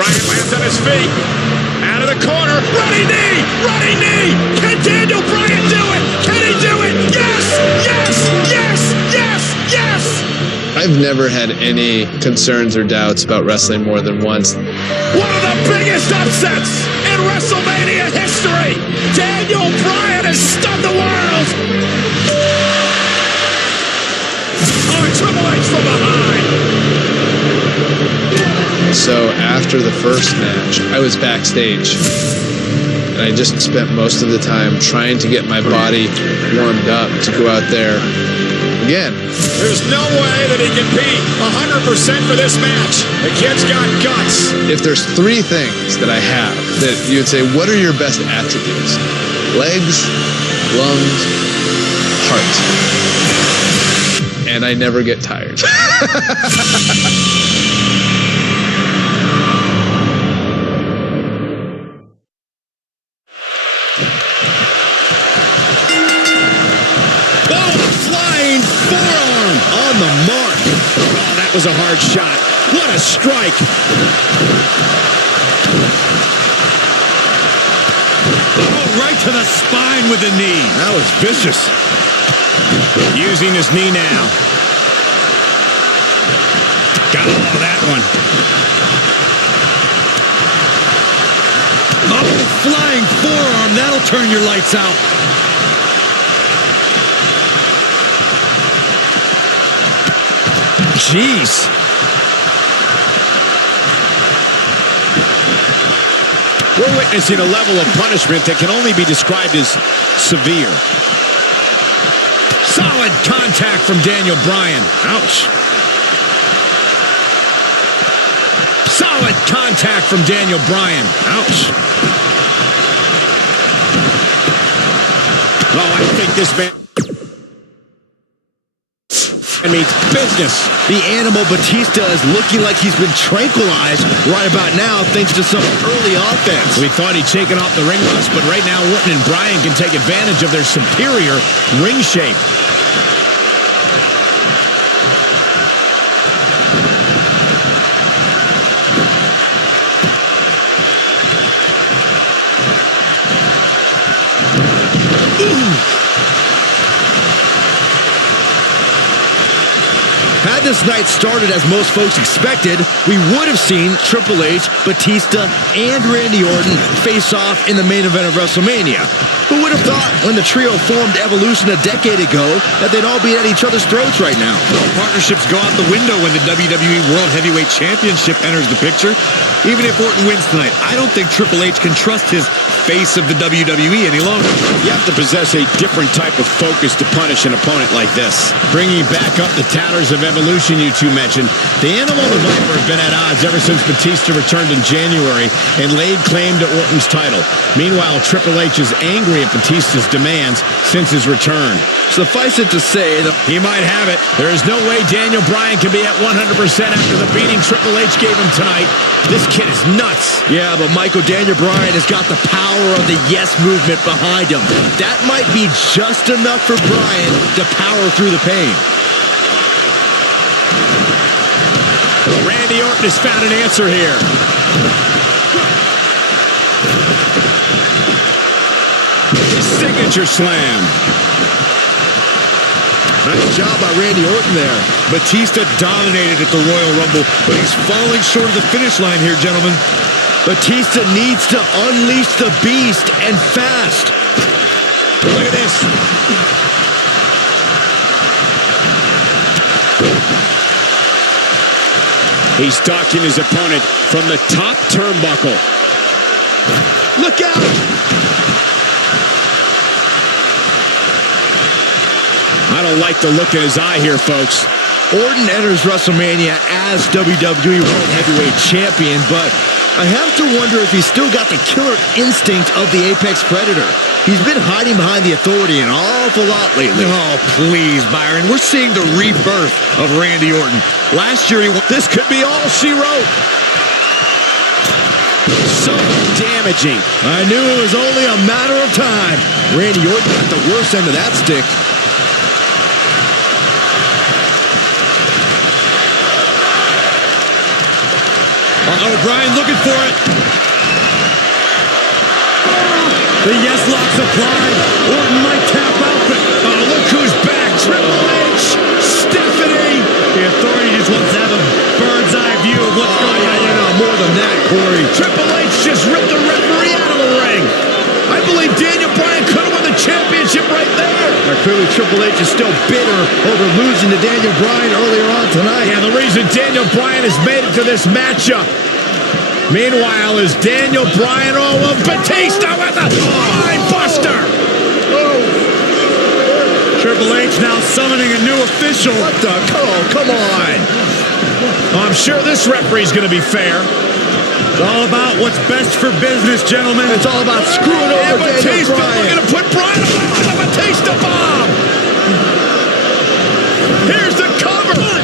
Bryan lands on his feet. Out of the corner. Running knee! Running knee! Can Daniel Bryan do it? Can he do it? Yes! Yes! Yes! Yes! Yes! I've never had any concerns or doubts about wrestling more than once. One of the biggest upsets in WrestleMania history! Daniel Bryan has stunned the world! Oh, Triple H from behind! So after the first match, I was backstage. And I just spent most of the time trying to get my body warmed up to go out there again. There's no way that he can be 100% for this match. The kid's got guts. If there's three things that I have that you'd say, what are your best attributes? Legs, lungs, heart. And I never get tired. That was a hard shot. What a strike. Oh, right to the spine with the knee. That was vicious. Using his knee now. Gotta love that one. Oh, flying forearm. That'll turn your lights out. Jeez. We're witnessing a level of punishment that can only be described as severe. Solid contact from Daniel Bryan. Ouch. Solid contact from Daniel Bryan. Ouch. Oh, I think this man means business. The animal Batista is looking like he's been tranquilized right about now thanks to some early offense. We thought he'd shaken off the ring rust, but right now Orton and Bryan can take advantage of their superior ring shape. Had this night started as most folks expected, we would have seen Triple H, Batista, and Randy Orton face off in the main event of WrestleMania. Who would have thought when the trio formed Evolution a decade ago that they'd all be at each other's throats right now? Well, partnerships go out the window when the WWE World Heavyweight Championship enters the picture. Even if Orton wins tonight, I don't think Triple H can trust his face of the WWE any longer. You have to possess a different type of focus to punish an opponent like this. Bringing back up the tatters of Evolution you two mentioned, the Animal and the Viper have been at odds ever since Batista returned in January and laid claim to Orton's title. Meanwhile, Triple H is angry at Batista's demands since his return. Suffice it to say that he might have it. There is no way Daniel Bryan can be at 100% after the beating Triple H gave him tonight. This kid is nuts. Yeah, but Michael, Daniel Bryan has got the power of the yes movement behind him. That might be just enough for Bryan to power through the pain. Randy Orton has found an answer here. His signature slam. Nice job by Randy Orton there. Batista dominated at the Royal Rumble, but he's falling short of the finish line here, gentlemen. Batista needs to unleash the beast and fast. Look at this. He's stalking his opponent from the top turnbuckle. Look out! I don't like the look in his eye here, folks. Orton enters WrestleMania as WWE World Heavyweight Champion, but I have to wonder if he's still got the killer instinct of the Apex Predator. He's been hiding behind the Authority an awful lot lately. Oh, please, Byron. We're seeing the rebirth of Randy Orton. Last year, this could be all she wrote. So damaging. I knew it was only a matter of time. Randy Orton got the worst end of that stick. Uh-oh, Bryan looking for it. The yes lock's applied. Orton might tap out, but look who's back. Triple H, Stephanie. The Authority just wants to have a bird's eye view of what's going on. More than that, Corey. Triple H just ripped the referee out of the ring. I believe Daniel Bryan could have won the championship right there. Clearly, Triple H is still bitter over losing to Daniel Bryan earlier on tonight. Yeah, the reason Daniel Bryan has made it to this matchup. Meanwhile, is Daniel Bryan Batista with a spine buster. Triple H now summoning a new official. What the? Come on. I'm sure this referee's going to be fair. It's all about what's best for business, gentlemen. It's all about screwing over Daniel Batista Bryan. looking to put Bryan on the Batista bomb. Here's the cover.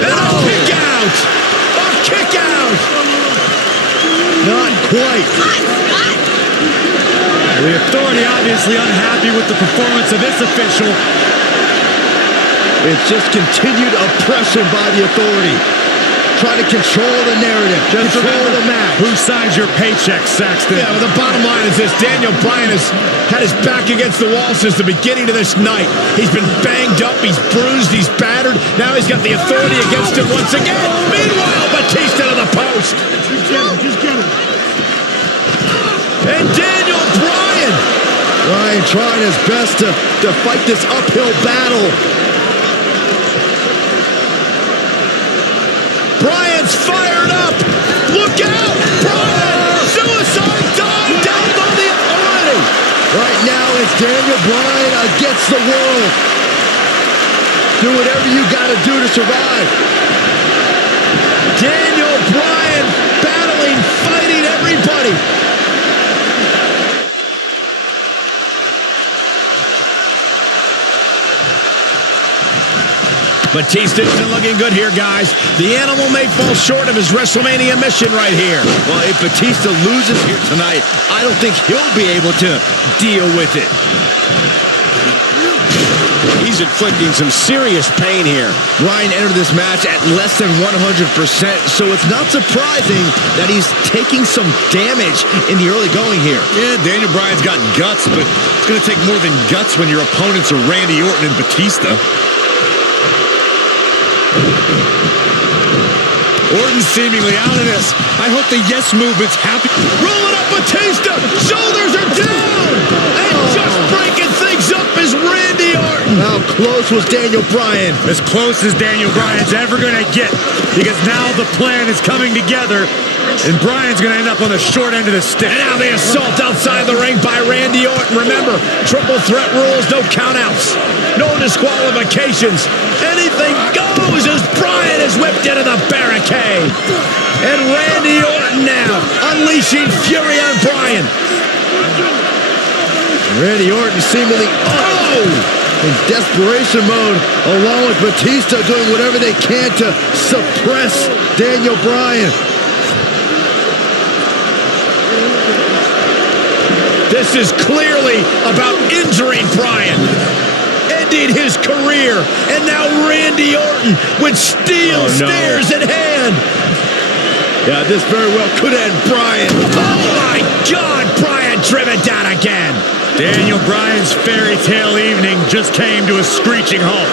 And a kick out. A kick out. Not quite. The Authority obviously unhappy with the performance of this official. It's just continued oppression by the Authority. Trying to control the narrative, control the match. Who signs your paycheck, Saxton? Yeah, well, the bottom line is this. Daniel Bryan has had his back against the wall since the beginning of this night. He's been banged up, he's bruised, he's battered. Now he's got the Authority against him once again. Meanwhile, Batista to the post. Just get him. And Daniel Bryan. Bryan trying his best to fight this uphill battle. Bryan's fired up. Look out. Bryan. Suicide dive down on the Authority. Right now, it's Daniel Bryan against the world. Do whatever you got to do to survive. Daniel Bryan battling, fighting everybody. Batista isn't looking good here, guys. The animal may fall short of his WrestleMania mission right here. Well, if Batista loses here tonight, I don't think he'll be able to deal with it. He's inflicting some serious pain here. Bryan entered this match at less than 100%, so it's not surprising that he's taking some damage in the early going here. Yeah, Daniel Bryan's got guts, but it's going to take more than guts when your opponents are Randy Orton and Batista. Orton's seemingly out of this. I hope the yes movement's happy. Rolling up Batista. Shoulders are down. And just breaking things up is Randy Orton. How close was Daniel Bryan? As close as Daniel Bryan's ever going to get, because now the plan is coming together, and Bryan's going to end up on the short end of the stick. And now the assault outside the ring by Randy Orton. Remember, triple threat rules, no countouts, no disqualifications. Anything goes as Bryan is whipped into the barricade. And Randy Orton now unleashing fury on Bryan. Randy Orton seemingly in desperation mode, along with Batista doing whatever they can to suppress Daniel Bryan. This is clearly about injuring Bryan, ending his career, and now Randy Orton with steel stairs in hand. Yeah, this very well could end Bryan. Oh my God, Bryan driven down again. Daniel Bryan's fairy tale evening just came to a screeching halt.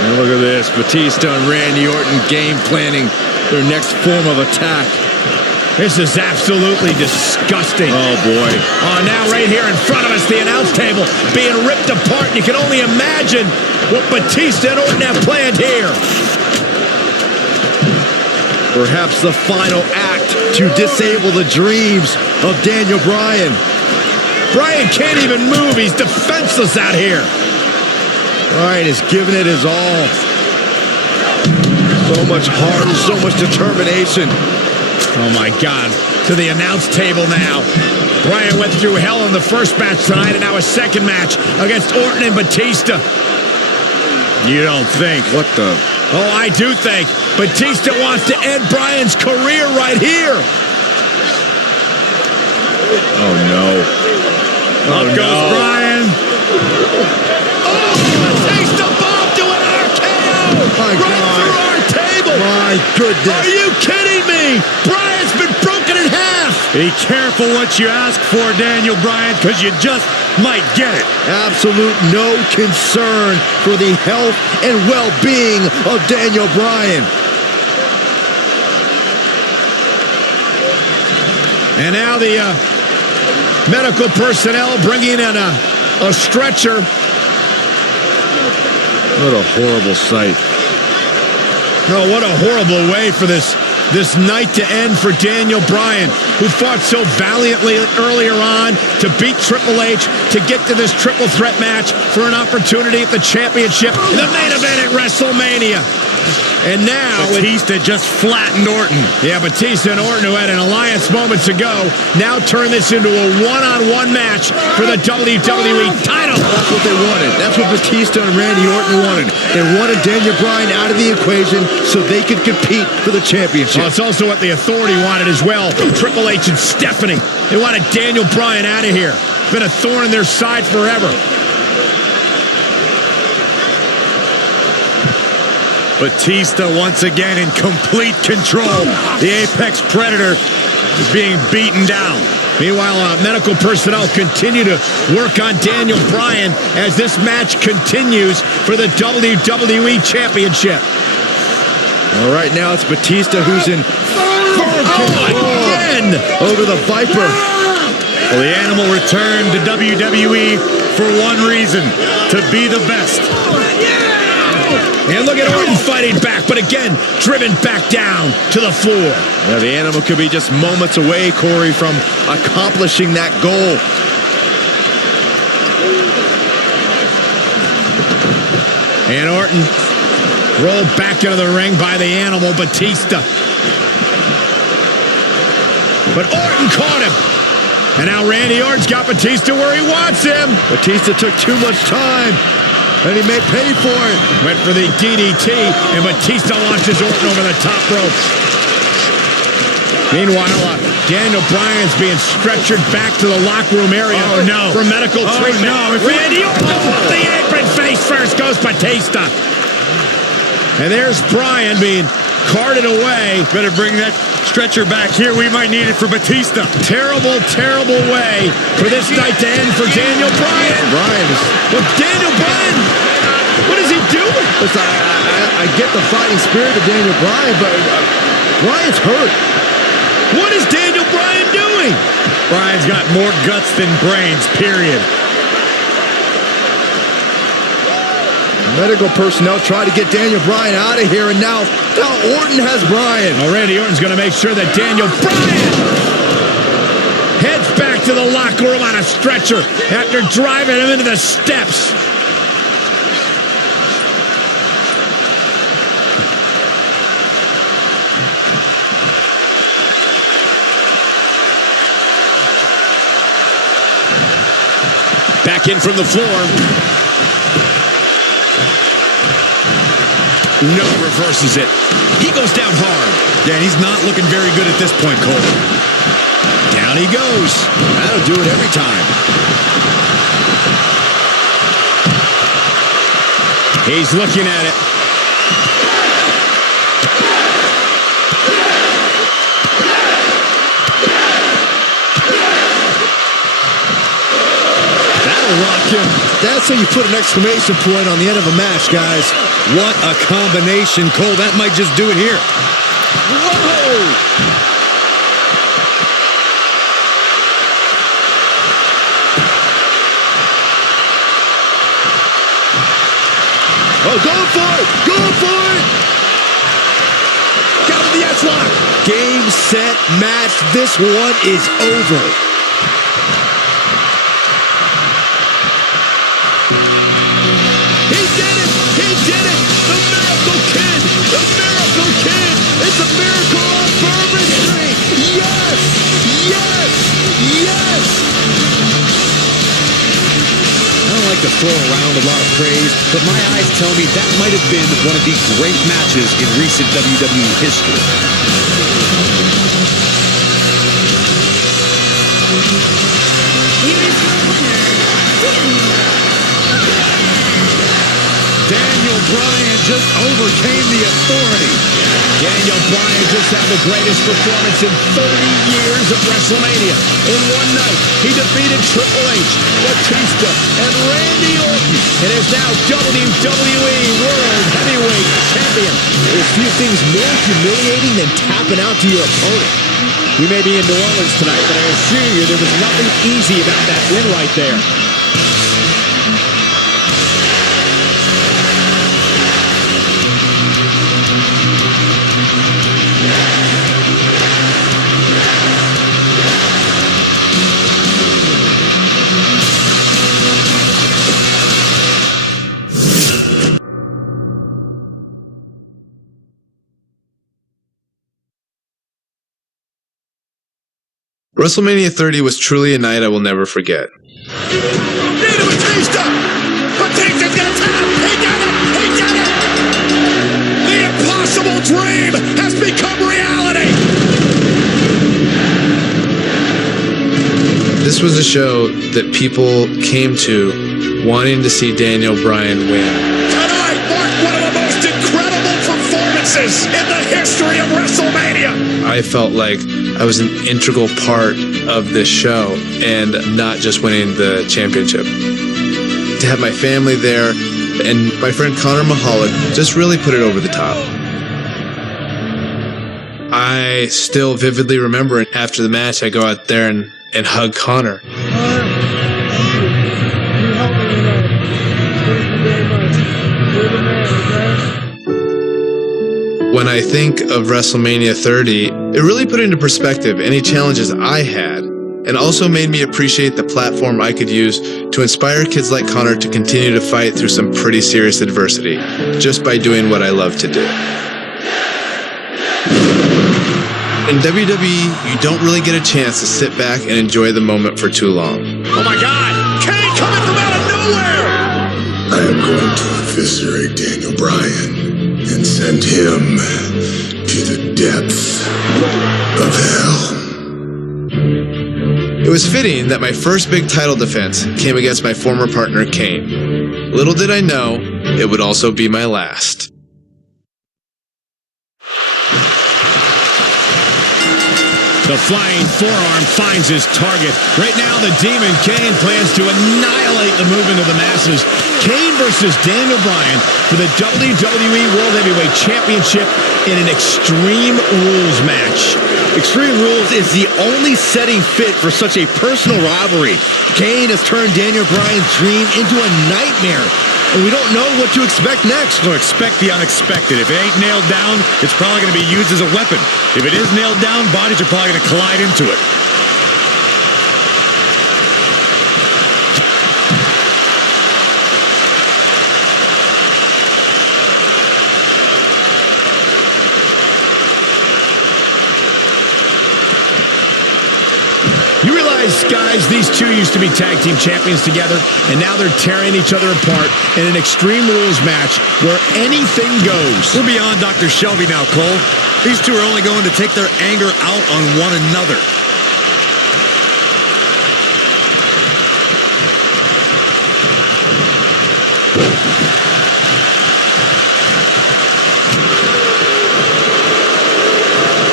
And look at this, Batista and Randy Orton game planning their next form of attack. This is absolutely disgusting. Oh, boy. Oh, now right here in front of us, the announce table being ripped apart. And you can only imagine what Batista and Orton have planned here. Perhaps the final act to disable the dreams of Daniel Bryan. Bryan can't even move. He's defenseless out here. Bryan is giving it his all. So much heart and so much determination. Oh, my God. To the announce table now. Bryan went through hell in the first match tonight, and now a second match against Orton and Batista. You don't think? What the? Oh, I do think. Batista wants to end Bryan's career right here. Oh, no. Up goes Bryan. Oh, Batista bomb to an RKO. My right God. through our table. My my goodness. Are you kidding me? Bryan's been broken in half. Be careful what you ask for, Daniel Bryan, because you just might get it. Absolute no concern for the health and well-being of Daniel Bryan. And now the medical personnel bringing in a stretcher. What a horrible sight. Oh, what a horrible way for this night to end for Daniel Bryan, who fought so valiantly earlier on to beat Triple H, to get to this triple threat match for an opportunity at the championship, the main event at WrestleMania. And now Batista just flattened Orton. Yeah, Batista and Orton, who had an alliance moments ago, now turn this into a one-on-one match for the WWE title. That's what they wanted. That's what Batista and Randy Orton wanted. They wanted Daniel Bryan out of the equation so they could compete for the championship. Well, it's also what the Authority wanted as well. Triple H and Stephanie. They wanted Daniel Bryan out of here. Been a thorn in their side forever. Batista once again in complete control. The Apex Predator is being beaten down. Meanwhile, medical personnel continue to work on Daniel Bryan as this match continues for the WWE Championship. All right, now it's Batista who's in firm control again over the Viper. Well, the Animal returned to WWE for one reason, to be the best. And look at Orton fighting back, but again, driven back down to the floor. Yeah, the Animal could be just moments away, Corey, from accomplishing that goal. And Orton rolled back into the ring by the Animal, Batista. But Orton caught him. And now Randy Orton's got Batista where he wants him. Batista took too much time, and he may pay for it. Went for the DDT, and Batista launches Orton over the top rope. Meanwhile, Daniel Bryan's being stretchered back to the locker room area for medical treatment. No. Randy Orton off the apron, face first goes Batista. And there's Bryan being carted away. Better bring that stretcher back here. We might need it for Batista. Terrible, terrible way for this night to end for Daniel Bryan. Well, Daniel Bryan, what is he doing? Listen, I get the fighting spirit of Daniel Bryan, but Bryan's hurt. What is Daniel Bryan doing? Bryan's got more guts than brains, period. Medical personnel try to get Daniel Bryan out of here, and now Orton has Bryan. Oh, Randy Orton's going to make sure that Daniel Bryan heads back to the locker room on a stretcher after driving him into the steps. Back in from the floor. No, reverses it. He goes down hard. Yeah, he's not looking very good at this point, Cole. Down he goes. That'll do it every time. He's looking at it. That'll rock him. That's how you put an exclamation point on the end of a match, guys. What a combination, Cole. That might just do it here. Whoa! Oh, go for it! Go for it! Got him in the S-lock. Game, set, match. This one is over. He did it! He did it! The Miracle Kid! The Miracle Kid! It's a miracle on Bourbon Street! Yes! Yes! Yes! I don't like to throw around a lot of praise, but my eyes tell me that might have been one of the great matches in recent WWE history. Daniel Bryan just overcame the Authority. Daniel Bryan just had the greatest performance in 30 years of WrestleMania. In one night, he defeated Triple H, Batista, and Randy Orton, and is now WWE World Heavyweight Champion. There's few things more humiliating than tapping out to your opponent. We may be in New Orleans tonight, but I assure you there was nothing easy about that win right there. WrestleMania 30 was truly a night I will never forget. Batista! Batista's gonna tap! He got it! He got it! The impossible dream has become reality! This was a show that people came to wanting to see Daniel Bryan win. Tonight marked one of the most incredible performances in the history of WrestleMania! I felt like I was an integral part of this show and not just winning the championship. To have my family there and my friend Connor Mahalik just really put it over the top. I still vividly remember after the match I go out there and hug Connor. When I think of WrestleMania 30, it really put into perspective any challenges I had and also made me appreciate the platform I could use to inspire kids like Connor to continue to fight through some pretty serious adversity just by doing what I love to do. In WWE, you don't really get a chance to sit back and enjoy the moment for too long. Oh my God! Kane coming from out of nowhere! I am going to eviscerate Daniel Bryan and send him to the depths of hell. It was fitting that my first big title defense came against my former partner Kane. Little did I know, it would also be my last. The flying forearm finds his target. Right now, the Demon Kane plans to annihilate the movement of the masses. Kane versus Daniel Bryan for the WWE World Heavyweight Championship in an Extreme Rules match. Extreme Rules is the only setting fit for such a personal rivalry. Kane has turned Daniel Bryan's dream into a nightmare, and we don't know what to expect next. So expect the unexpected. If it ain't nailed down, it's probably going to be used as a weapon. If it is nailed down, bodies are probably going to collide into it. You realize, guys, these two used to be tag team champions together, and now they're tearing each other apart in an Extreme Rules match where anything goes. We're beyond Dr. Shelby now, Cole. These two are only going to take their anger out on one another.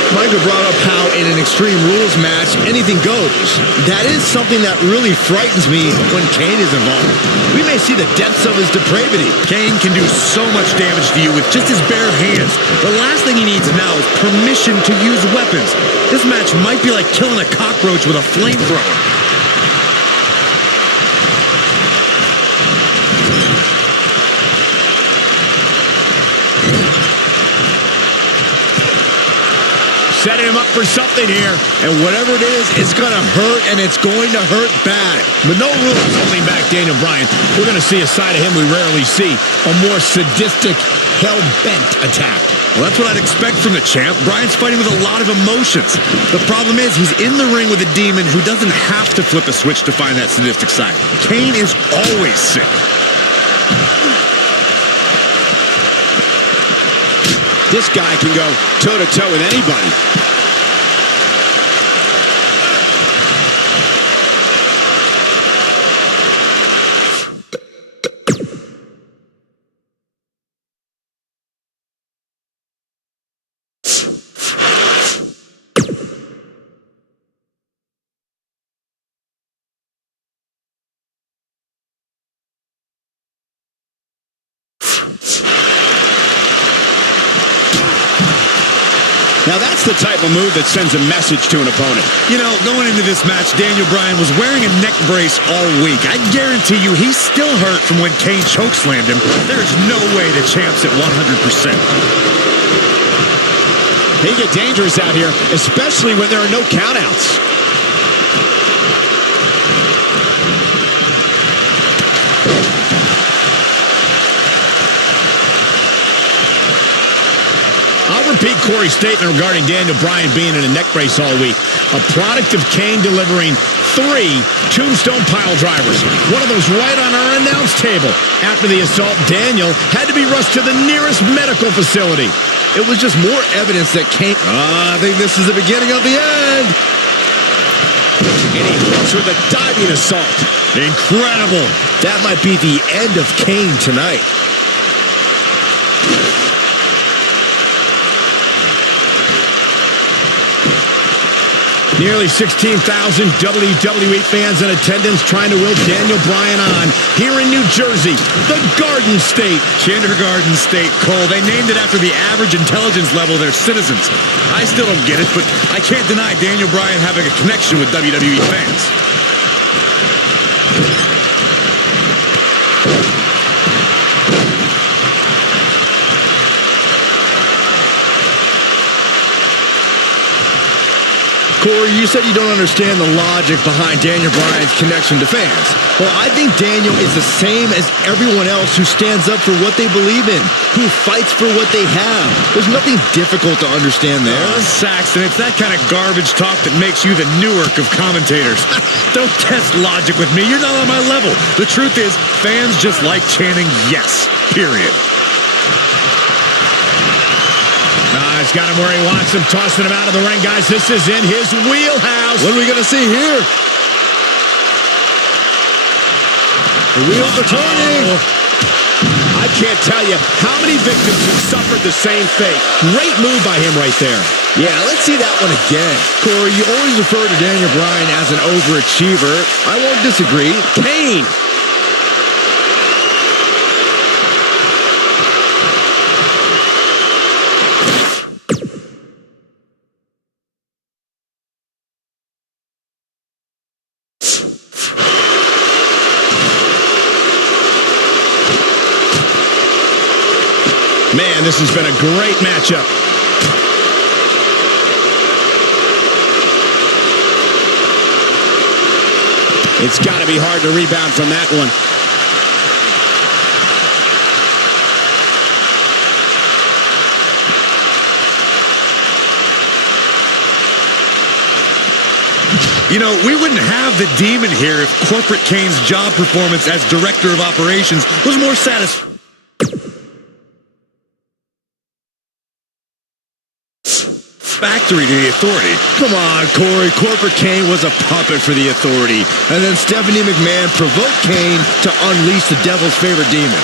Michael brought up how in an Extreme Rules match, anything goes. That is something that really frightens me when Kane is involved. We may see the depths of his depravity. Kane can do so much damage to you with just his bare hands. The last thing he needs now is permission to use weapons. This match might be like killing a cockroach with a flamethrower. Setting him up for something here, and whatever it is, it's going to hurt, and it's going to hurt bad. But no rules holding back Daniel Bryan. We're going to see a side of him we rarely see, a more sadistic, hell-bent attack. Well, that's what I'd expect from the champ. Bryan's fighting with a lot of emotions. The problem is he's in the ring with a demon who doesn't have to flip a switch to find that sadistic side. Kane is always sick. This guy can go toe-to-toe with anybody. Now that's the type of move that sends a message to an opponent. You know, going into this match, Daniel Bryan was wearing a neck brace all week. I guarantee you he's still hurt from when Kane chokeslammed him. There's no way the champ's at 100%. They get dangerous out here, especially when there are no countouts. I'll repeat Corey's statement regarding Daniel Bryan being in a neck brace all week. A product of Kane delivering 3 tombstone pile drivers. One of those right on our announce table. After the assault, Daniel had to be rushed to the nearest medical facility. It was just more evidence that Kane... I think this is the beginning of the end. And he hits with a diving assault. Incredible. That might be the end of Kane tonight. Nearly 16,000 WWE fans in attendance trying to will Daniel Bryan on here in New Jersey, the Garden State. Kindergarten State, Cole. They named it after the average intelligence level of their citizens. I still don't get it, but I can't deny Daniel Bryan having a connection with WWE fans. Corey, you said you don't understand the logic behind Daniel Bryan's connection to fans. Well, I think Daniel is the same as everyone else who stands up for what they believe in, who fights for what they have. There's nothing difficult to understand there. Saxton, it's that kind of garbage talk that makes you the Newark of commentators. Don't test logic with me. You're not on my level. The truth is, fans just like chanting yes, period. He's got him where he wants him, tossing him out of the ring, guys. This is in his wheelhouse. What are we going to see here? The wheels are turning. I can't tell you how many victims have suffered the same fate. Great move by him right there. Yeah, let's see that one again. Corey, you always refer to Daniel Bryan as an overachiever. I won't disagree. Kane. Man, this has been a great matchup. It's got to be hard to rebound from that one. You know, we wouldn't have the Demon here if Corporate Kane's job performance as Director of Operations was more satisfactory to the Authority. Come on, Corey. Corporate Kane was a puppet for the Authority. And then Stephanie McMahon provoked Kane to unleash the devil's favorite demon.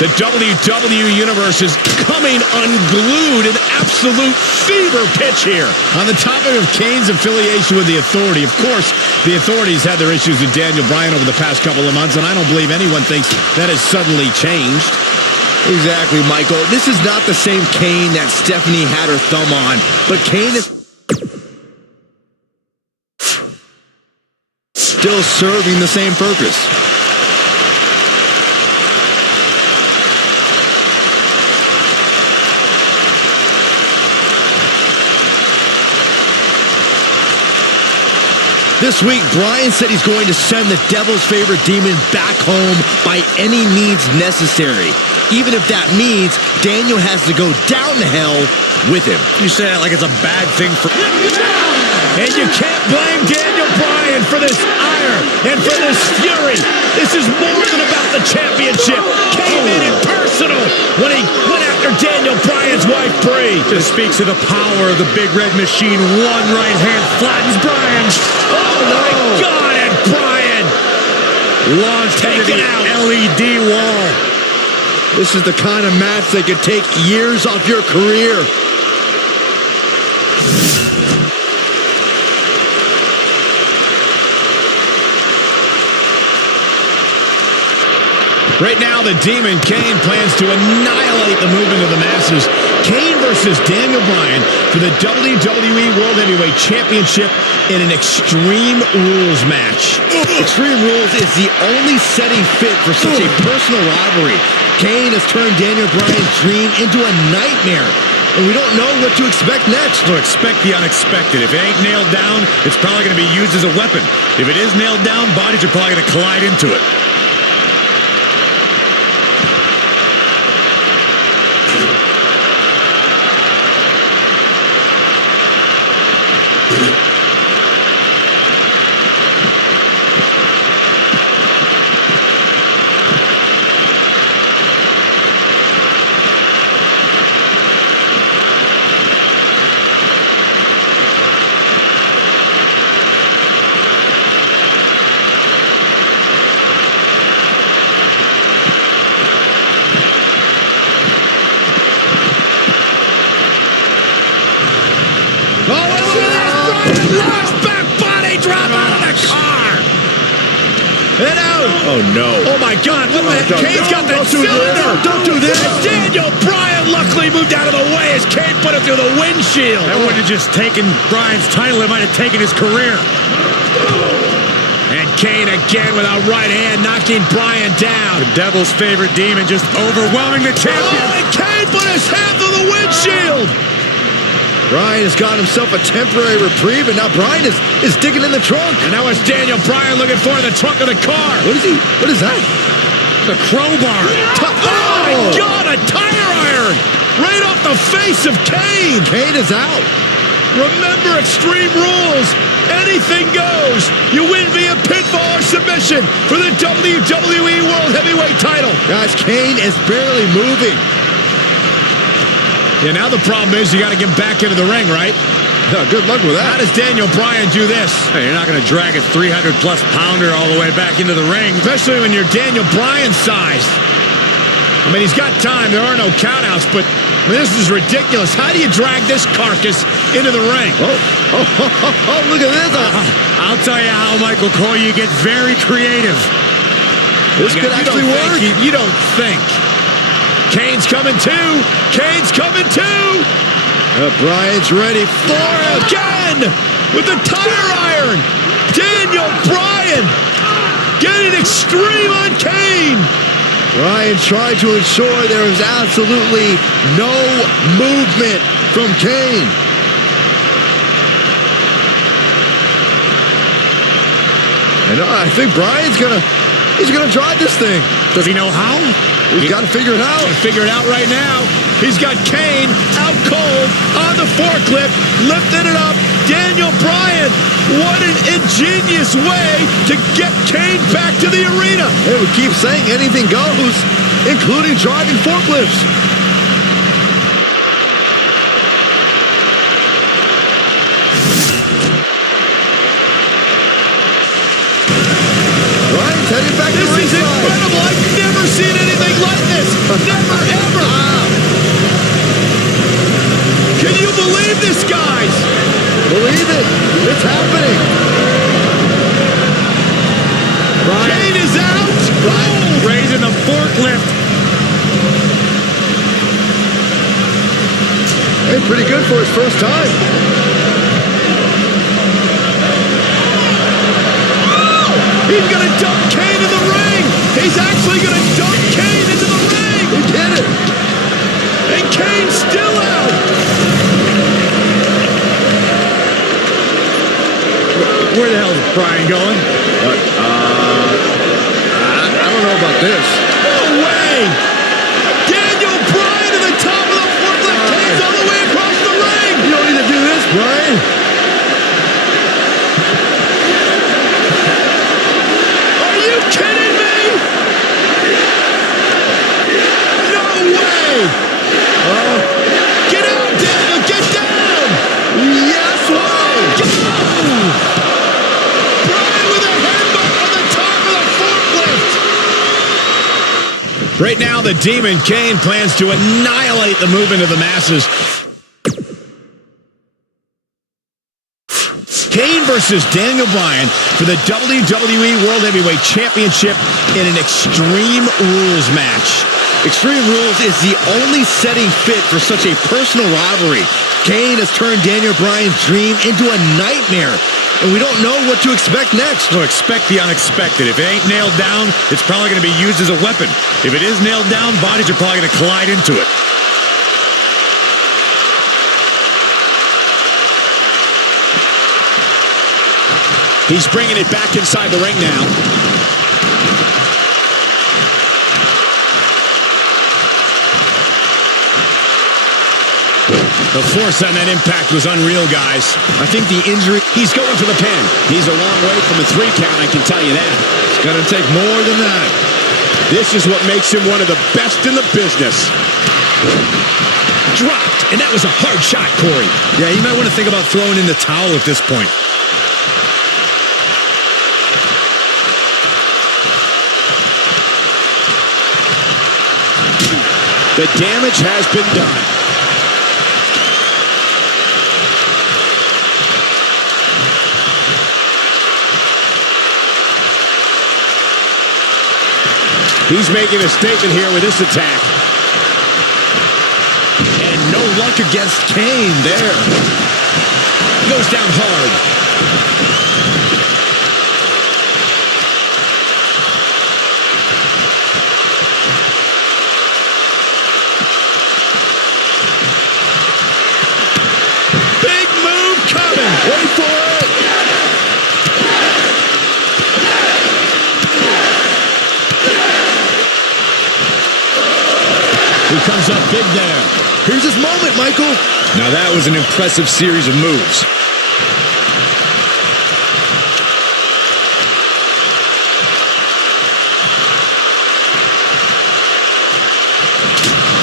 The WWE Universe is coming unglued, an absolute fever pitch here. On the topic of Kane's affiliation with the Authority, of course, the Authority's had their issues with Daniel Bryan over the past couple of months, and I don't believe anyone thinks that has suddenly changed. Exactly, Michael. This is not the same Kane that Stephanie had her thumb on, but Kane is still serving the same purpose. This week, Bryan said he's going to send the devil's favorite demon back home by any means necessary. Even if that means Daniel has to go down to hell with him. You say that like it's a bad thing for... And you can't blame Daniel Bryan for this ire and for this fury. This is more than about the championship. Came in personal when he went after Daniel Bryan's wife, Brie. Just speaks of the power of the Big Red Machine. One right hand flattens Bryan. Oh, my God, and Bryan launched into the LED wall. This is the kind of match that could take years off your career. Right now, the Demon Kane plans to annihilate the movement of the masses. Kane versus Daniel Bryan for the WWE World Heavyweight Championship in an Extreme Rules match. Extreme Rules is the only setting fit for such a personal rivalry. Kane has turned Daniel Bryan's dream into a nightmare, and we don't know what to expect next. So expect the unexpected. If it ain't nailed down, it's probably going to be used as a weapon. If it is nailed down, bodies are probably going to collide into it. And out. Oh, no. Oh, my God. What the heck? Kane's got that Don't do cylinder. this. Don't do this. Daniel Bryan luckily moved out of the way as Kane put it through the windshield. That wouldn't have just taken Bryan's title. It might have taken his career. And Kane again with a right hand knocking Bryan down. The devil's favorite demon just overwhelming the champion. Oh, and Kane put his hand through the windshield. Bryan has got himself a temporary reprieve, and now Bryan is digging in the trunk. And now it's Daniel Bryan looking for in the trunk of the car. What is he? What is that? The crowbar. Oh, my God, a tire iron. Right off the face of Kane. Kane is out. Remember Extreme Rules. Anything goes. You win via pinfall or submission for the WWE World Heavyweight title. Guys, Kane is barely moving. Yeah, now the problem is you got to get back into the ring, right? Good luck with How that. does Daniel Bryan do this? Hey, you're not going to drag a 300-plus pounder all the way back into the ring. Especially when you're Daniel Bryan size. I mean, he's got time. There are no countouts, but I mean, this is ridiculous. How do you drag this carcass into the ring? Oh, look at this. I'll tell you how, Michael Cole, you get very creative. This could actually work. You don't think. Kane's coming too. Kane's coming too. Bryan's ready for it. Again with the tire iron. Daniel Bryan getting extreme on Kane. Bryan tried to ensure there was absolutely no movement from Kane. And I think Bryan's he's gonna drive this thing. Does he know how? He's got to figure it out. Figure it out right now. He's got Kane out cold on the forklift, lifting it up. Daniel Bryan, what an ingenious way to get Kane back to the arena. They would keep saying anything goes, including driving forklifts. Bryan's heading back to This is ringside. incredible. I've never seen anything like this. Never, ever. Can you believe this, guys? Believe it. It's happening. Kane is out. Cold. Raising the forklift. Hey, pretty good for his first time. He's going to dump Kane in the ring. He's actually going to dump Kane into the ring. He did it. And Kane's still out. Where the hell is Bryan going? I don't know about this. No way. Daniel Bryan to the top of the forklift. Kane's all the way across the ring. You don't need to do this, Bryan. Are you kidding me? No way. Get out, Daniel. Get down. Yes, why? Bryan with a headbutt on the top of the forklift. Right now, the Demon Kane plans to annihilate the movement of the masses. Kane versus Daniel Bryan for the WWE World Heavyweight Championship in an Extreme Rules match. Extreme Rules is the only setting fit for such a personal rivalry. Kane has turned Daniel Bryan's dream into a nightmare, and we don't know what to expect next. So expect the unexpected. If it ain't nailed down, it's probably going to be used as a weapon. If it is nailed down, bodies are probably going to collide into it. He's bringing it back inside the ring now. The force on that impact was unreal, guys. I think the injury... He's going for the pin. He's a long way from a 3 count, I can tell you that. It's going to take more than that. This is what makes him one of the best in the business. Dropped, and that was a hard shot, Corey. Yeah, you might want to think about throwing in the towel at this point. The damage has been done. He's making a statement here with this attack. And no luck against Kane there. Goes down hard. Big move coming. Wait for it. He comes up big there. Here's his moment, Michael. Now that was an impressive series of moves.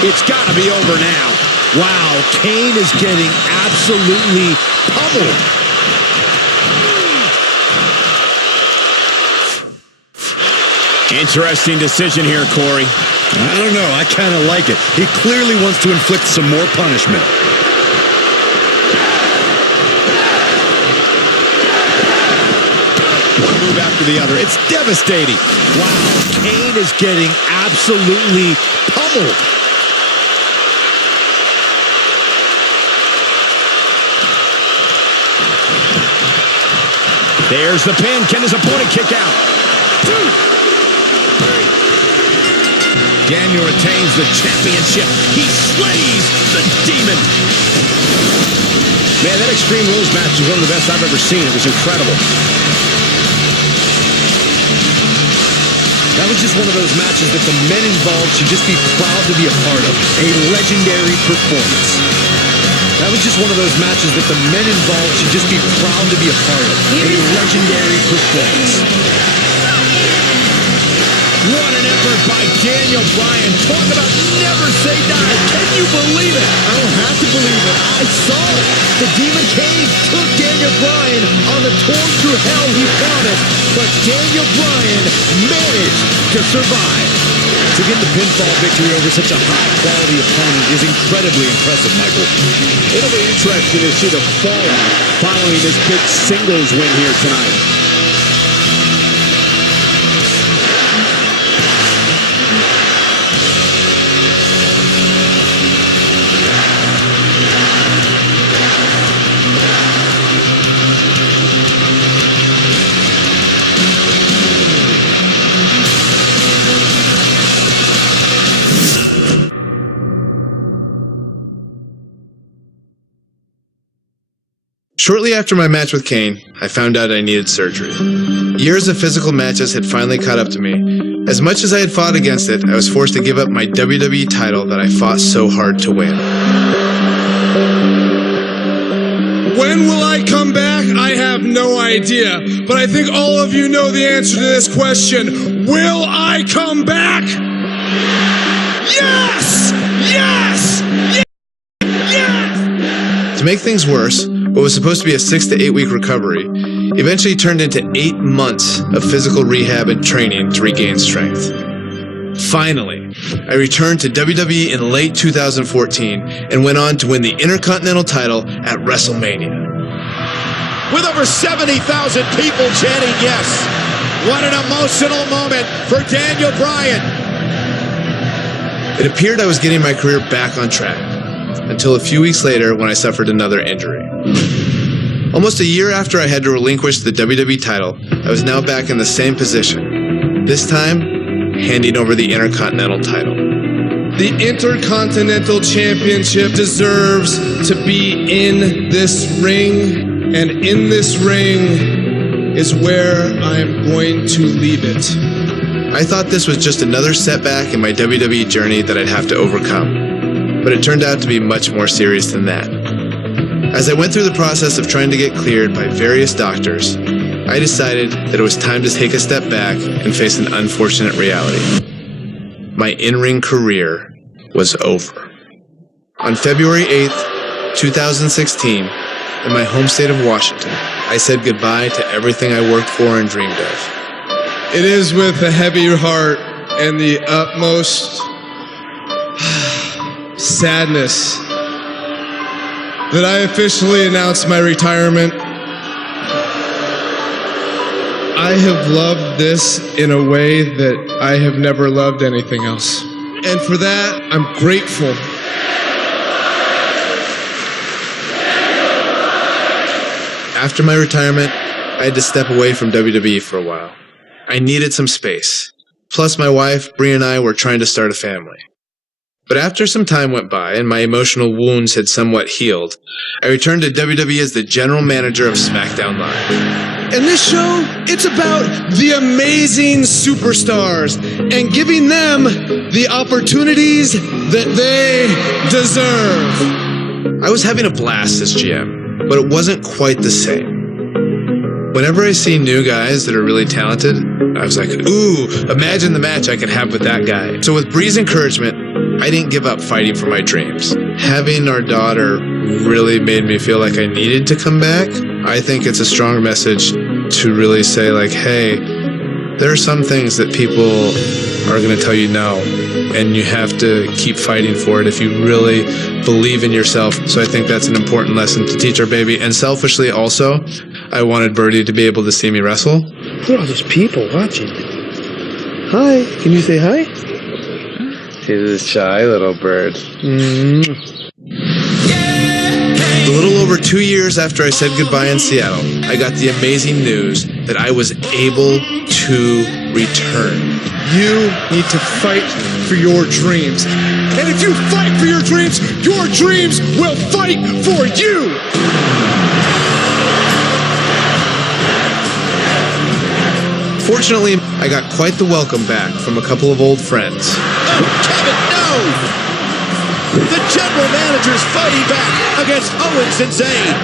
It's got to be over now. Wow, Kane is getting absolutely pummeled. Interesting decision here, Corey. I don't know. I kind of like it. He clearly wants to inflict some more punishment. One move after the other. It's devastating. Wow, Kane is getting absolutely pummeled. There's the pin. Can his opponent kick out? 2, 3. Daniel retains the championship. He slays the Demon. Man, that Extreme Rules match is one of the best I've ever seen. It was incredible. That was just one of those matches that the men involved should just be proud to be a part of. A legendary performance. That was just one of those matches that the men involved should just be proud to be a part of. A legendary performance. What an effort by Daniel Bryan. Talk about never say die. Can you believe it? I don't have to believe it. I saw it. The Demon Kane took Daniel Bryan on the tour through hell he promised, but Daniel Bryan managed to survive. To get the pinfall victory over such a high-quality opponent is incredibly impressive, Michael. It'll be interesting to see the fallout following this big singles win here tonight. Shortly after my match with Kane, I found out I needed surgery. Years of physical matches had finally caught up to me. As much as I had fought against it, I was forced to give up my WWE title that I fought so hard to win. When will I come back? I have no idea. But I think all of you know the answer to this question. Will I come back? Yes! Yes! Yes! Yes! To make things worse, what was supposed to be a 6 to 8 week recovery eventually turned into 8 months of physical rehab and training to regain strength. Finally, I returned to WWE in late 2014 and went on to win the Intercontinental title at WrestleMania. with over 70,000 people chanting yes. What an emotional moment for Daniel Bryan. It appeared I was getting my career back on track, until a few weeks later when I suffered another injury. Almost a year after I had to relinquish the WWE title, I was now back in the same position, this time handing over the Intercontinental title. The Intercontinental Championship deserves to be in this ring, and in this ring is where I'm going to leave it. I thought this was just another setback in my WWE journey that I'd have to overcome, but it turned out to be much more serious than that. As I went through the process of trying to get cleared by various doctors, I decided that it was time to take a step back and face an unfortunate reality. My in-ring career was over. On February 8th, 2016, in my home state of Washington, I said goodbye to everything I worked for and dreamed of. It is with a heavy heart and the utmost sadness that I officially announced my retirement. I have loved this in a way that I have never loved anything else. And for that, I'm grateful. After my retirement, I had to step away from WWE for a while. I needed some space. Plus, my wife, Brie, and I were trying to start a family. But after some time went by and my emotional wounds had somewhat healed, I returned to WWE as the general manager of SmackDown Live. And this show, it's about the amazing superstars and giving them the opportunities that they deserve. I was having a blast as GM, but it wasn't quite the same. Whenever I see new guys that are really talented, I was like, ooh, imagine the match I could have with that guy. So with Brie's encouragement, I didn't give up fighting for my dreams. Having our daughter really made me feel like I needed to come back. I think it's a strong message to really say like, hey, there are some things that people are going to tell you no, and you have to keep fighting for it if you really believe in yourself. So I think that's an important lesson to teach our baby. And selfishly also, I wanted Birdie to be able to see me wrestle. Look at all those people watching. Hi, can you say hi? He's a shy little bird. A little over 2 years after I said goodbye in Seattle, I got the amazing news that I was able to return. You need to fight for your dreams. And if you fight for your dreams will fight for you. Fortunately, I got quite the welcome back from a couple of old friends. Oh, Kevin, no! The general manager's fighting back against Owens and Zayn.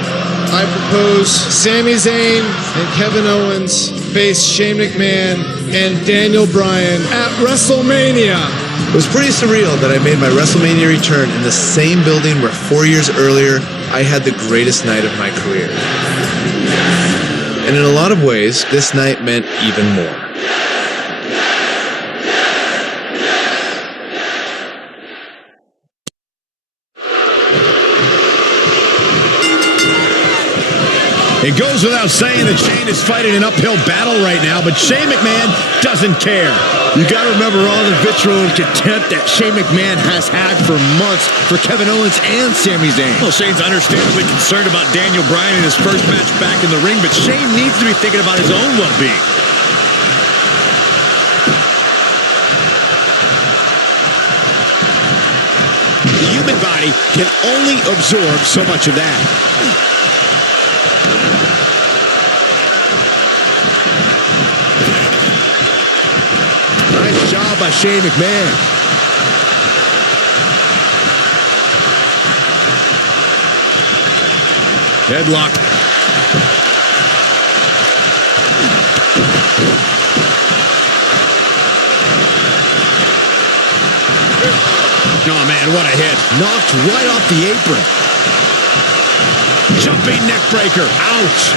I propose Sami Zayn and Kevin Owens face Shane McMahon and Daniel Bryan at WrestleMania. It was pretty surreal that I made my WrestleMania return in the same building where 4 years earlier I had the greatest night of my career. And in a lot of ways, this night meant even more. It goes without saying that Shane is fighting an uphill battle right now, but Shane McMahon doesn't care. You got to remember all the vitriol and contempt that Shane McMahon has had for months for Kevin Owens and Sami Zayn. Well, Shane's understandably concerned about Daniel Bryan in his first match back in the ring, but Shane needs to be thinking about his own well-being. The human body can only absorb so much of that. Nice job by Shane McMahon. Headlock. Oh, man, what a hit. Knocked right off the apron. Jumping neck breaker. Ouch.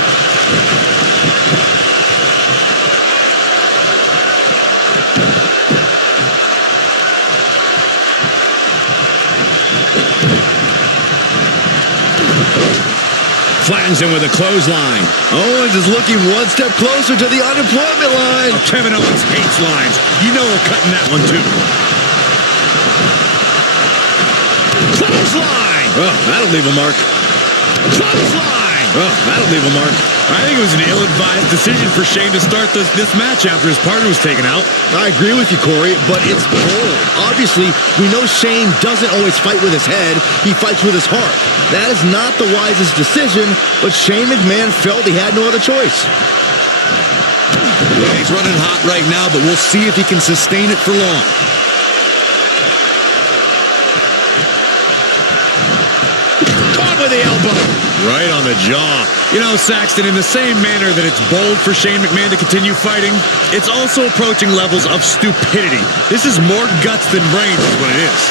lands him with a clothesline. Owens is looking one step closer to the unemployment line. Oh, Kevin Owens hates lines. You know we're cutting that one too. Clothesline! Oh, that'll leave a mark. Clothesline! Oh, that'll leave a mark. I think it was an ill-advised decision for Shane to start this match after his partner was taken out. I agree with you, Corey, but it's bold. Obviously, we know Shane doesn't always fight with his head. He fights with his heart. That is not the wisest decision, but Shane McMahon felt he had no other choice. Yeah, he's running hot right now, but we'll see if he can sustain it for long. Caught with the elbow. Right on the jaw. You know, Saxton, in the same manner that it's bold for Shane McMahon to continue fighting, it's also approaching levels of stupidity. This is more guts than brains is what it is.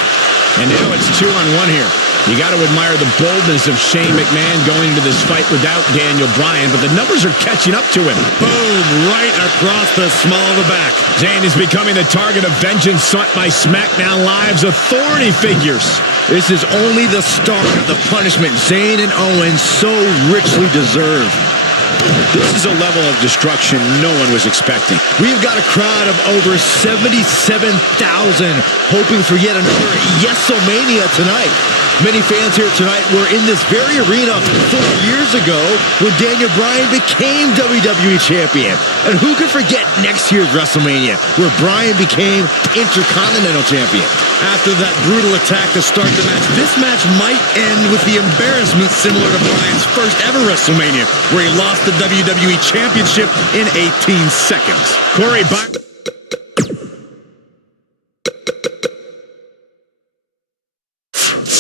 And now it's 2-on-1 here. You got to admire the boldness of Shane McMahon going into this fight without Daniel Bryan, but the numbers are catching up to him. Boom, right across the small of the back. Zayn is becoming the target of vengeance sought by SmackDown Live's authority figures. This is only the start of the punishment Zayn and Owens so richly deserve. This is a level of destruction no one was expecting. We've got a crowd of over 77,000 hoping for yet another Yes-O-Mania tonight. Many fans here tonight were in this very arena 4 years ago when Daniel Bryan became WWE Champion. And who could forget next year's WrestleMania where Bryan became Intercontinental Champion? After that brutal attack to start the match, this match might end with the embarrassment similar to Bryan's first ever WrestleMania, where he lost the WWE Championship in 18 seconds. Corey,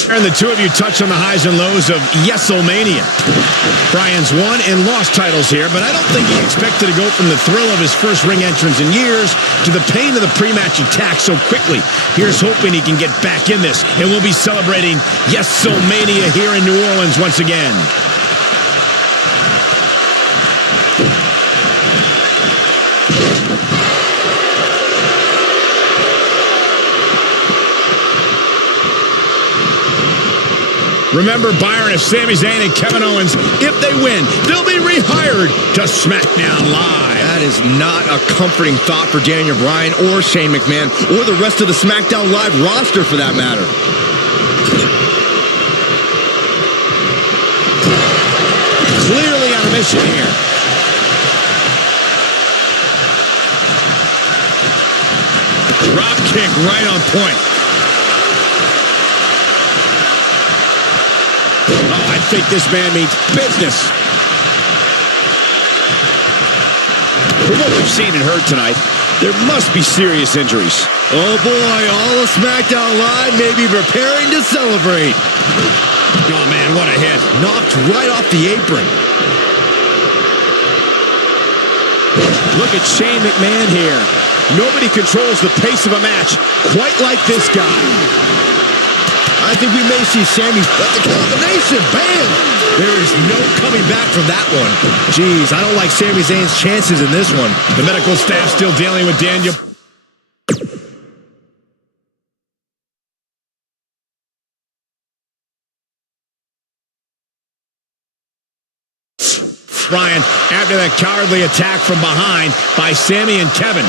and the two of you touched on the highs and lows of Yes-O-Mania. Bryan's won and lost titles here, but I don't think he expected to go from the thrill of his first ring entrance in years to the pain of the pre-match attack so quickly. Here's hoping he can get back in this, and we'll be celebrating Yes-O-Mania here in New Orleans once again. Remember, Byron, if Sami Zayn and Kevin Owens, if they win, they'll be rehired to SmackDown Live. That is not a comforting thought for Daniel Bryan or Shane McMahon or the rest of the SmackDown Live roster for that matter. Clearly on a mission here. Drop kick right on point. Oh, I think this man means business. From what we've seen and heard tonight, there must be serious injuries. Oh boy, all of SmackDown Live may be preparing to celebrate. Oh man, what a hit. Knocked right off the apron. Look at Shane McMahon here. Nobody controls the pace of a match quite like this guy. I think we may see Sami. That's a combination. Bam! There is no coming back from that one. Jeez, I don't like Sami Zayn's chances in this one. The medical staff still dealing with Daniel. Bryan, after that cowardly attack from behind by Sami and Kevin.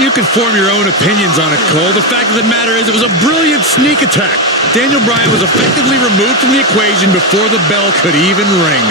You can form your own opinions on it, Cole. The fact of the matter is it was a brilliant sneak attack. Daniel Bryan was effectively removed from the equation before the bell could even ring.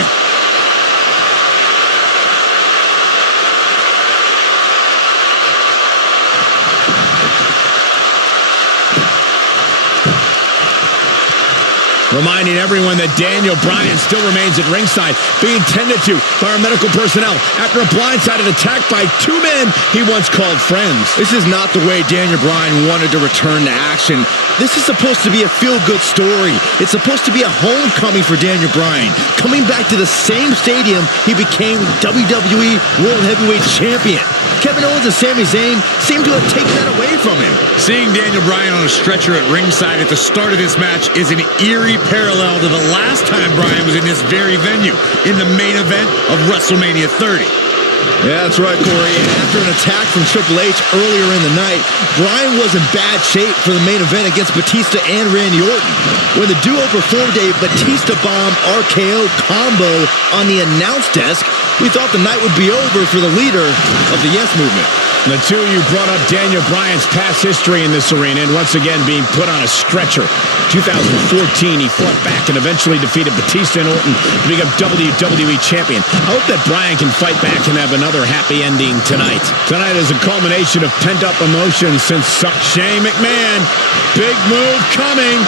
Reminding everyone that Daniel Bryan still remains at ringside, being tended to by our medical personnel after a blindsided attack by two men he once called friends. This is not the way Daniel Bryan wanted to return to action. This is supposed to be a feel-good story. It's supposed to be a homecoming for Daniel Bryan, coming back to the same stadium he became WWE World Heavyweight Champion. Kevin Owens and Sami Zayn seem to have taken that away from him. Seeing Daniel Bryan on a stretcher at ringside at the start of this match is an eerie parallel to the last time Bryan was in this very venue, in the main event of WrestleMania 30. Yeah, that's right, Corey. And after an attack from Triple H earlier in the night, Bryan was in bad shape for the main event against Batista and Randy Orton. When the duo performed a Batista Bomb RKO combo on the announce desk, we thought the night would be over for the leader of the Yes Movement. The two of you brought up Daniel Bryan's past history in this arena and once again being put on a stretcher. 2014, he fought back and eventually defeated Batista and Orton to become WWE Champion. I hope that Bryan can fight back and have another happy ending tonight. Tonight is a culmination of pent-up emotions since Shane McMahon. Big move coming.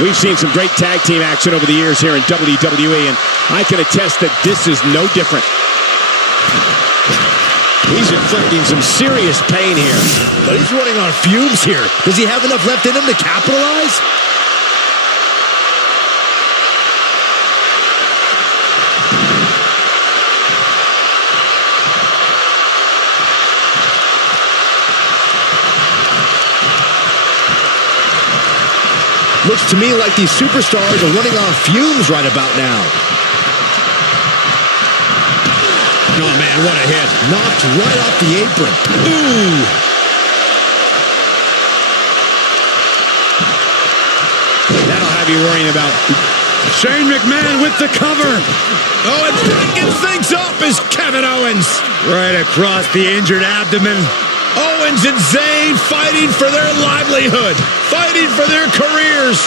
We've seen some great tag team action over the years here in WWE, and I can attest that this is no different. He's inflicting some serious pain here. But he's running on fumes here. Does he have enough left in him to capitalize? Looks to me like these superstars are running on fumes right about now. Oh, man, what a hit. Knocked right off the apron. Ooh. That'll have you worrying about Shane McMahon with the cover. Oh, and breaking things up is Kevin Owens. Right across the injured abdomen. Owens and Zayn fighting for their livelihood, fighting for their careers.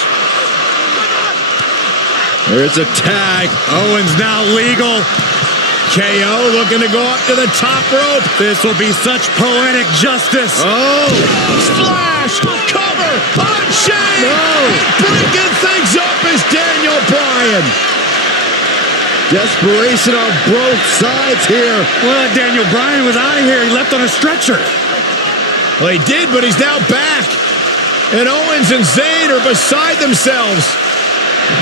There's a tag. Owens now legal. KO looking to go up to the top rope. This will be such poetic justice. Oh. Splash! Cover on Shane! No. Breaking things up is Daniel Bryan. Desperation on both sides here. Well, Daniel Bryan was out of here. He left on a stretcher. Well, he did, but he's now back. And Owens and Zayn are beside themselves.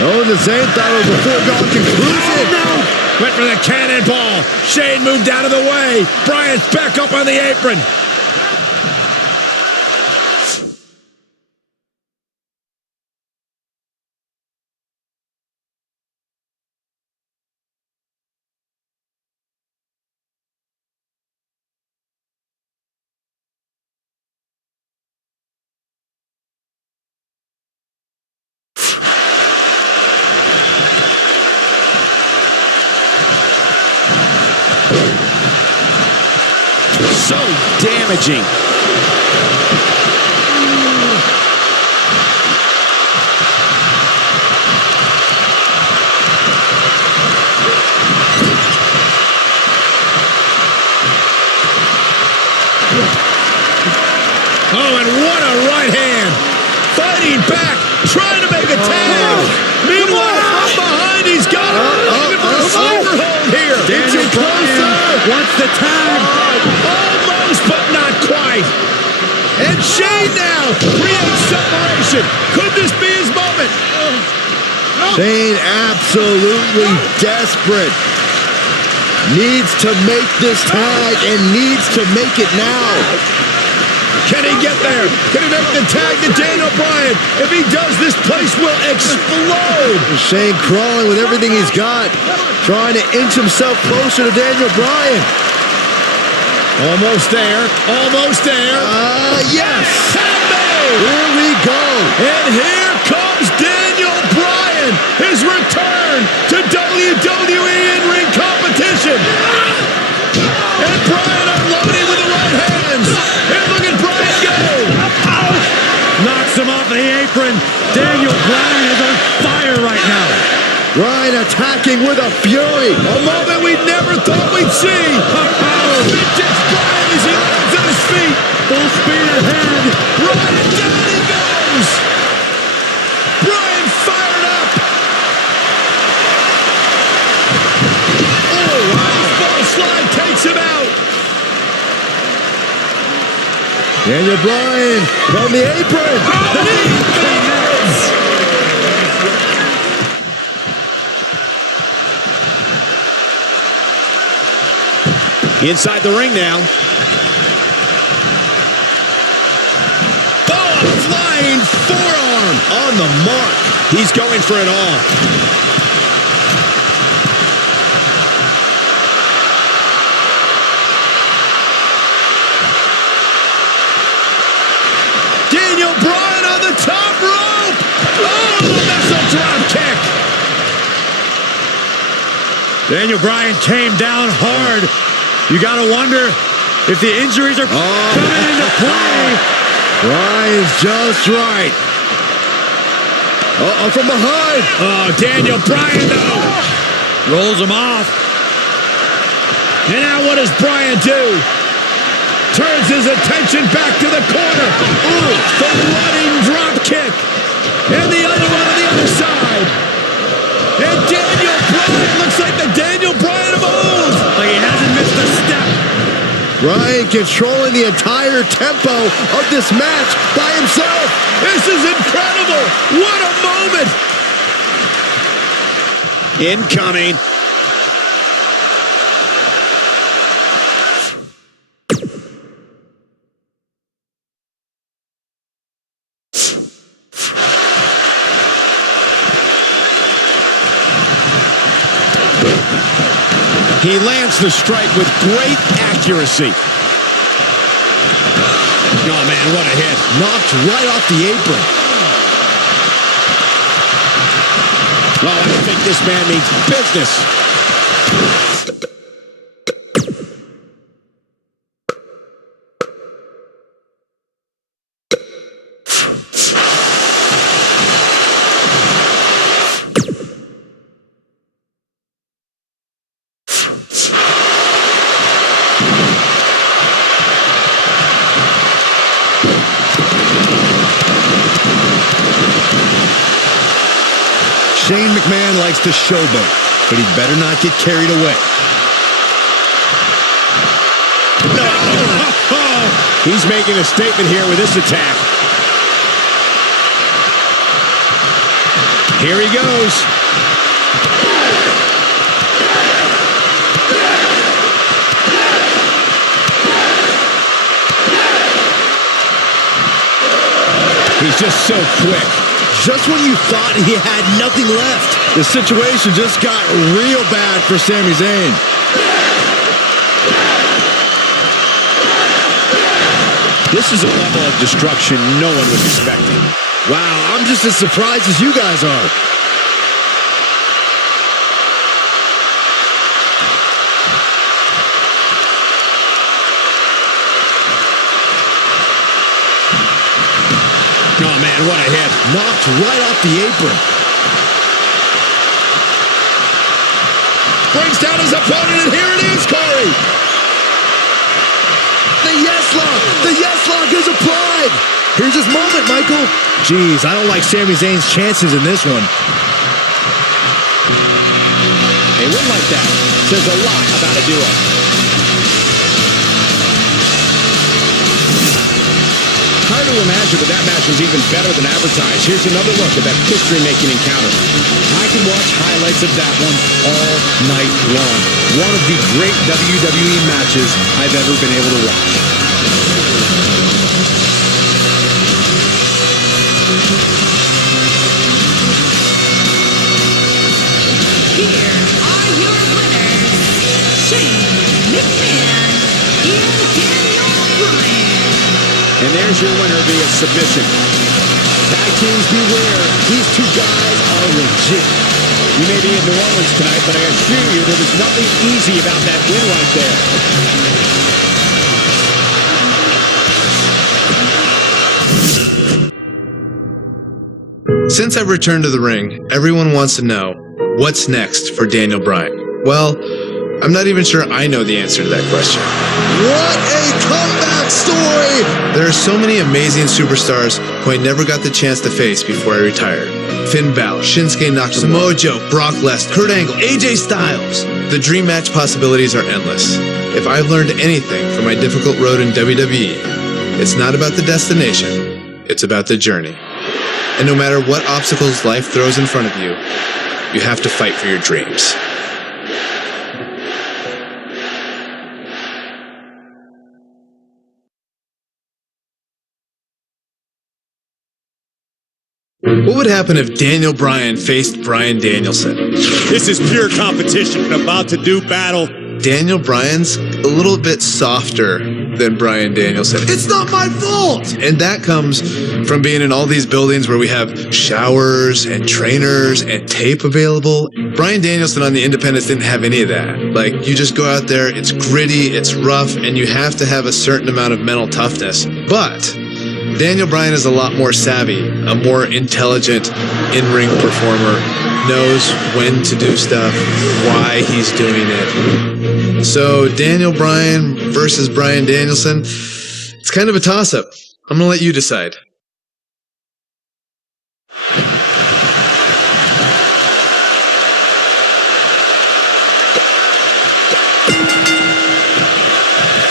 Owens and Zayn thought it was a foregone conclusion. Oh, no. Went for the cannonball. Shane moved out of the way. Bryan's back up on the apron. So damaging. Oh, and what a right hand. Fighting back, trying to make a tag. Meanwhile, from behind, he's got looking for a overhold here. Daniel Bryan wants the tag. Almost, but not quite. And Shane now creates separation. Could this be his moment? Shane absolutely desperate. Needs to make this tag and needs to make it now. Can he get there? Can he make the tag to Daniel Bryan? If he does, this place will explode. Shane crawling with everything he's got, trying to inch himself closer to Daniel Bryan. Almost there. Almost there. Yes. Here we go. And here comes Daniel Bryan. His return to WWE in-ring competition. And Bryan unloading with the right hands. And look at Bryan go. Knocks him off the apron. Daniel Bryan is on fire right now. Bryan attacking with a fury. A moment we never thought we'd see. Vintage Bryan as he lands on his feet. Full speed ahead. Bryan, down he goes. Bryan fired up. Oh, wow. Baseball slide takes him out. Daniel Bryan from the apron. Inside the ring now. on the mark. He's going for it all. Daniel Bryan on the top rope. Oh, that's a drop kick. Daniel Bryan came down hard. You got to wonder if the injuries are coming into play. Bryan's just right. Uh-oh, from behind. Oh, Daniel Bryan, though. Rolls him off. And now what does Bryan do? Turns his attention back to the corner. Ooh, the running drop kick. And the other one on the other side. And Daniel Bryan looks like the Daniel Bryan of old. Like he hasn't missed a step. Bryan controlling the entire tempo of this match by himself. This is incredible. What a moment. Incoming. He lands the strike with great accuracy. Oh, man, what a hit. Knocked right off the apron. Well, I think this man means business. Shane McMahon likes to showboat, but he better not get carried away. He's making a statement here with this attack. Here he goes. He's just so quick. Just when you thought he had nothing left, the situation just got real bad for Sami Zayn. This is a level of destruction no one was expecting. Wow, I'm just as surprised as you guys are. Oh, man, what a hit. Knocked right off the apron. Brings down his opponent, and here it is, Corey. The yes lock! The yes lock is applied! Here's his moment, Michael. Jeez, I don't like Sami Zayn's chances in this one. A win like that says a lot about a duo. Hard to imagine that that match was even better than advertised. Here's another look at that history-making encounter. I can watch highlights of that one all night long. One of the great WWE matches I've ever been able to watch. Here are your winners, Shane McMahon and Daniel Bryan. And there's your winner via submission. Tag teams beware. These two guys are legit. You may be in New Orleans tonight, but I assure you there was nothing easy about that win right there. Since I've returned to the ring, everyone wants to know, what's next for Daniel Bryan? Well, I'm not even sure I know the answer to that question. What a comeback story! There are so many amazing superstars who I never got the chance to face before I retired. Finn Balor, Shinsuke Nakamura, Samoa Joe, Brock Lesnar, Kurt Angle, AJ Styles. The dream match possibilities are endless. If I've learned anything from my difficult road in WWE, it's not about the destination, it's about the journey. And no matter what obstacles life throws in front of you, you have to fight for your dreams. What would happen if Daniel Bryan faced Bryan Danielson? This is pure competition. About to do battle. Daniel Bryan's a little bit softer than Bryan Danielson. It's not my fault! And that comes from being in all these buildings where we have showers and trainers and tape available. Bryan Danielson on the independents didn't have any of that. Like, you just go out there, it's gritty, it's rough, and you have to have a certain amount of mental toughness. But Daniel Bryan is a lot more savvy, a more intelligent in-ring performer, knows when to do stuff, why he's doing it. So Daniel Bryan versus Bryan Danielson, it's kind of a toss-up. I'm going to let you decide.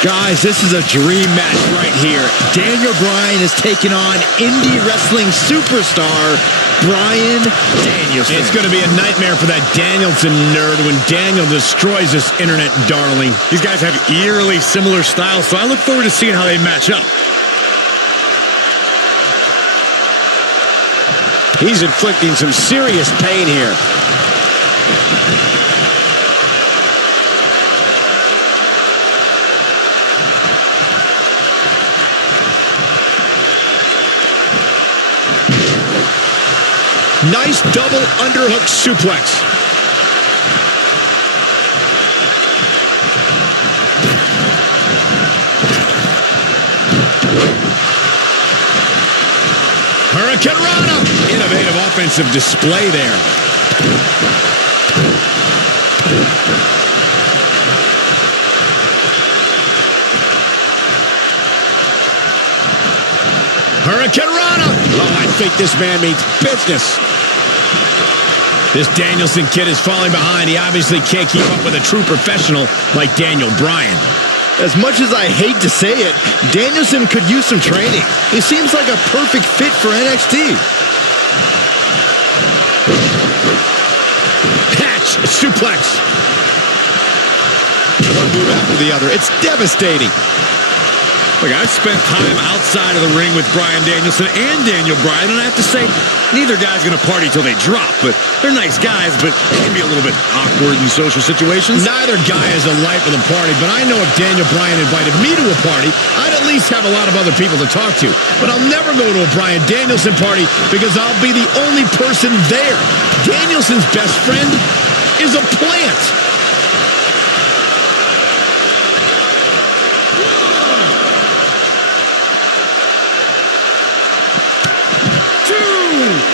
Guys, this is a dream match right here. Daniel Bryan is taking on indie wrestling superstar Bryan Danielson. It's going to be a nightmare for that Danielson nerd when Daniel destroys this internet darling. These guys have eerily similar styles, so I look forward to seeing how they match up. He's inflicting some serious pain here. Nice double underhook suplex. Hurricane Rana. Innovative offensive display there. Hurricane Rana. Oh, I think this man means business. This Danielson kid is falling behind. He obviously can't keep up with a true professional like Daniel Bryan. As much as I hate to say it, Danielson could use some training. He seems like a perfect fit for NXT. Patch suplex. One move after the other. It's devastating. Look, I've spent time outside of the ring with Bryan Danielson and Daniel Bryan, and I have to say, neither guy's going to party till they drop. But they're nice guys, but they can be a little bit awkward in social situations. Neither guy is the life of the party, but I know if Daniel Bryan invited me to a party, I'd at least have a lot of other people to talk to. But I'll never go to a Bryan Danielson party because I'll be the only person there. Danielson's best friend is a plant.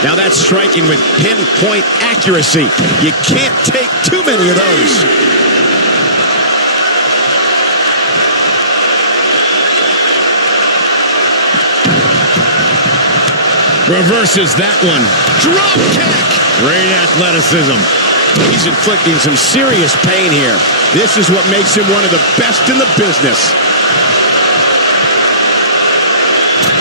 Now that's striking with pinpoint accuracy. You can't take too many of those. Reverses that one. Drop kick. Great athleticism. He's inflicting some serious pain here. This is what makes him one of the best in the business.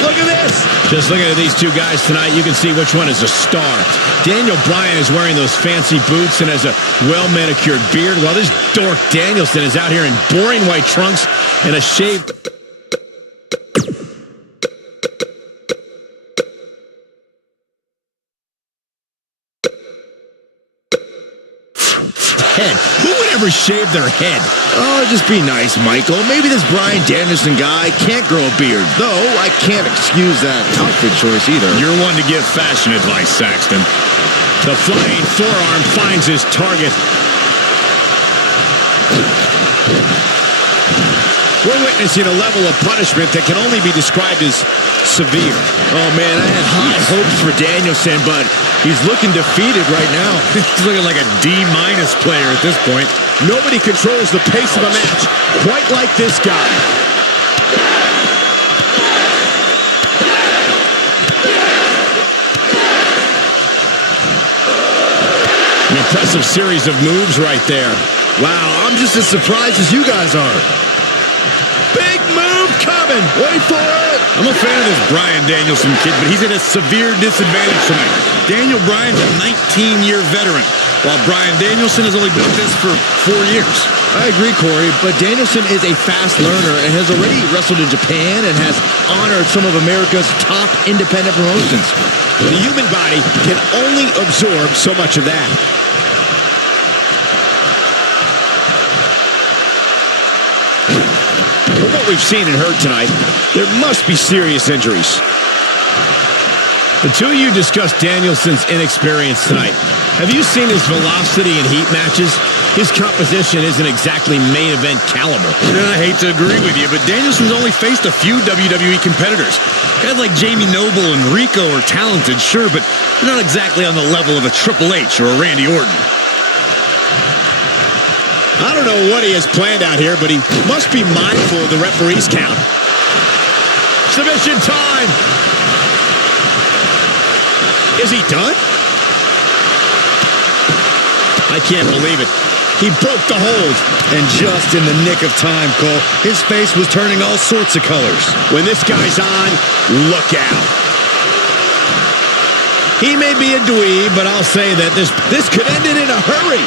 Look at this. Just looking at these two guys tonight, you can see which one is a star. Daniel Bryan is wearing those fancy boots and has a well-manicured beard, while this dork Danielson is out here in boring white trunks and a shaved head. Who would ever shave their head? Oh, just be nice, Michael. Maybe this Bryan Danielson guy can't grow a beard. Though, I can't excuse that outfit choice either. You're one to give fashion advice, Saxton. The flying forearm finds his target. We're witnessing a level of punishment that can only be described as severe. Oh, man, I had high hopes for Danielson, but he's looking defeated right now. He's looking like a D- player at this point. Nobody controls the pace of a match quite like this guy. An impressive series of moves right there. Wow, I'm just as surprised as you guys are. Big move coming. Wait for it. I'm a fan of this Bryan Danielson kid, but he's at a severe disadvantage tonight. Daniel Bryan's a 19-year veteran, while Bryan Danielson has only been at this for 4 years. I agree, Corey, but Danielson is a fast learner and has already wrestled in Japan and has honored some of America's top independent promotions. The human body can only absorb so much of that. From what we've seen and heard tonight, there must be serious injuries. The two of you discussed Danielson's inexperience tonight. Have you seen his velocity in heat matches? His composition isn't exactly main event caliber. I hate to agree with you, but Danielson's only faced a few WWE competitors. Guys like Jamie Noble and Rico are talented, sure, but they're not exactly on the level of a Triple H or a Randy Orton. I don't know what he has planned out here, but he must be mindful of the referee's count. Submission time! Is he done? I can't believe it. He broke the hold. And just in the nick of time, Cole, his face was turning all sorts of colors. When this guy's on, look out. He may be a dweeb, but I'll say that this could end it in a hurry.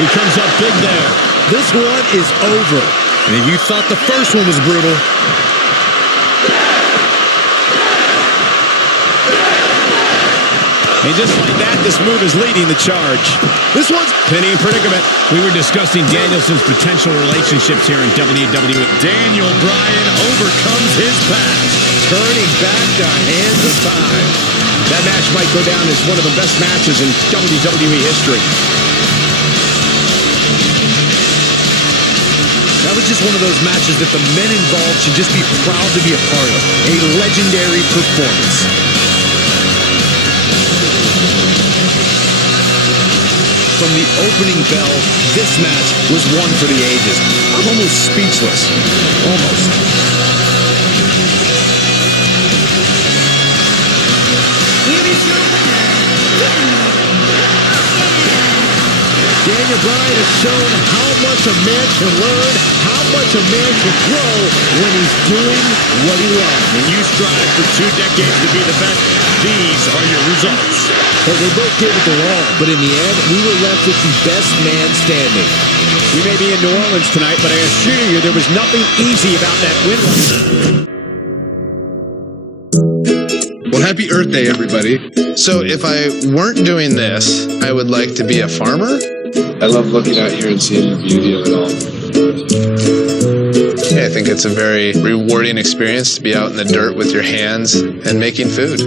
He comes up big there. This one is over. And if you thought the first one was brutal, and just like that, this move is leading the charge. This one's penny in predicament. We were discussing Danielson's potential relationships here in WWE. Daniel Bryan overcomes his past, Turning back the hands of time. That match might go down as one of the best matches in WWE history. That was just one of those matches that the men involved should just be proud to be a part of. A legendary performance. From the opening bell, this match was one for the ages. I'm almost speechless. Almost. Here is your winner, Daniel Bryan has shown how much a man can learn, how much a man can grow when he's doing what he loves. when you strive for 2 decades to be the best, these are your results. But they both gave it their all, but in the end, we were left with the best man standing. We may be in New Orleans tonight, but I assure you there was nothing easy about that win. Well, happy Earth Day, everybody. So if I weren't doing this, I would like to be a farmer. I love looking out here and seeing the beauty of it all. Yeah, I think it's a very rewarding experience to be out in the dirt with your hands and making food.